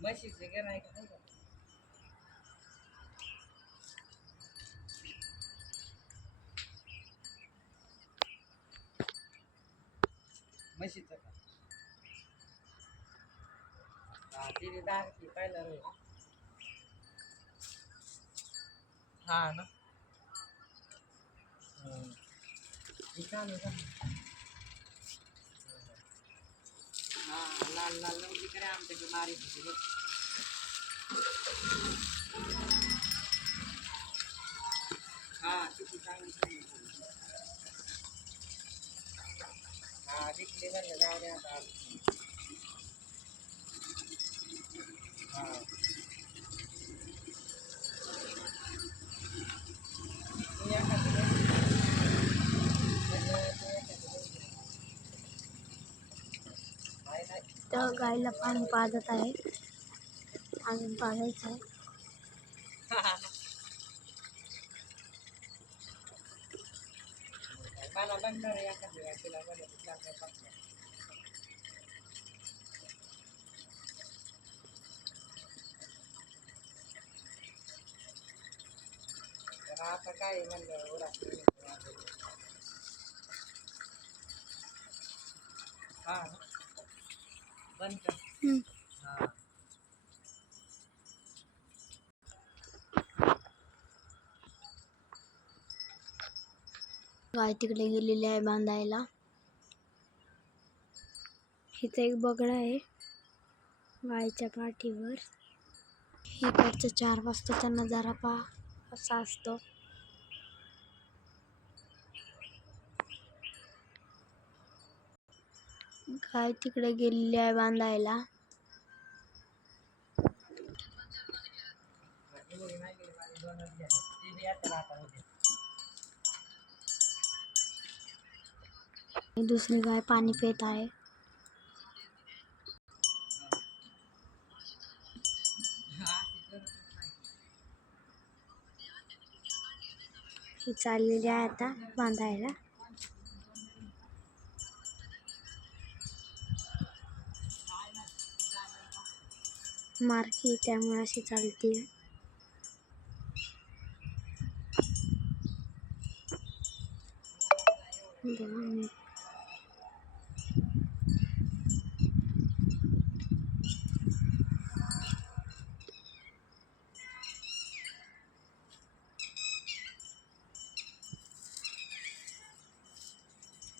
म्हशीचे गिराईक का? म्हशीचं का हा तिने दाखली पाहिलं हा ना हा लाल लाल नव्हती आमच्याकडे बारीक होती बघ हा किती चांगली हा जाऊ द्या आता हा तू एखादी बघ. म्हणलं तू एखादी बघ. नाही, तर गाईला पाणी पाजत आहे. अजून पाजायचं आहे. तर आता काय म्हणलं हम्म. गाय तिकडे गेलेली आहे बांधायला इथं एक बगडा आहे गायच्या पाठीवर इकडचा चार वाजताचा नजारा पहा असा असतो गाय तिकडे गेलेली आहे बांधायला? दुसरी गाय पाणी पित आहे. ही चाललेली आहे आता बांधायला. मार्की त्यामुळे अशी चालते.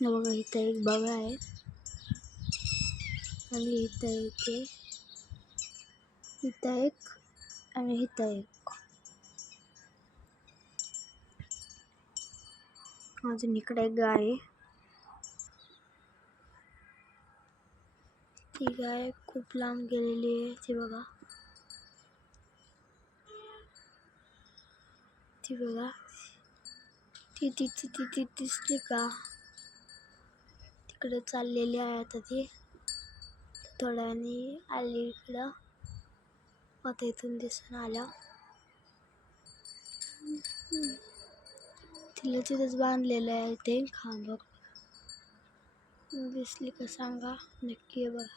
बघा इथं एक बगळा आहे. आणि इथं एक आहे. इथं एक आणि इथं एक अजून इकडे एक गाय. आहे ती गाय खूप लांब गेलेली आहे ती बघा. ती बघा. ती ती ती ती ती दिसली का? तिकडे चाललेली आहे आता ती. थोड्याने आली इकडं. आता इथून दिसून आलं. तिला तिथंच बांधलेलं आहे ते. खांब दिसली का सांगा. नक्की आहे बघा.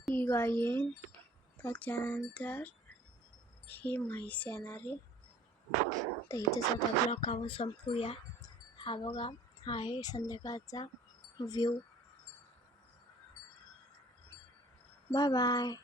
ही गाय येईन त्याच्यानंतर ही म्हैस येणार आहे. तर इथेच आता ब्लॉक आपण संपूया. हा बघा. हा आहे संध्याकाळचा व्ह्यू बाय बाय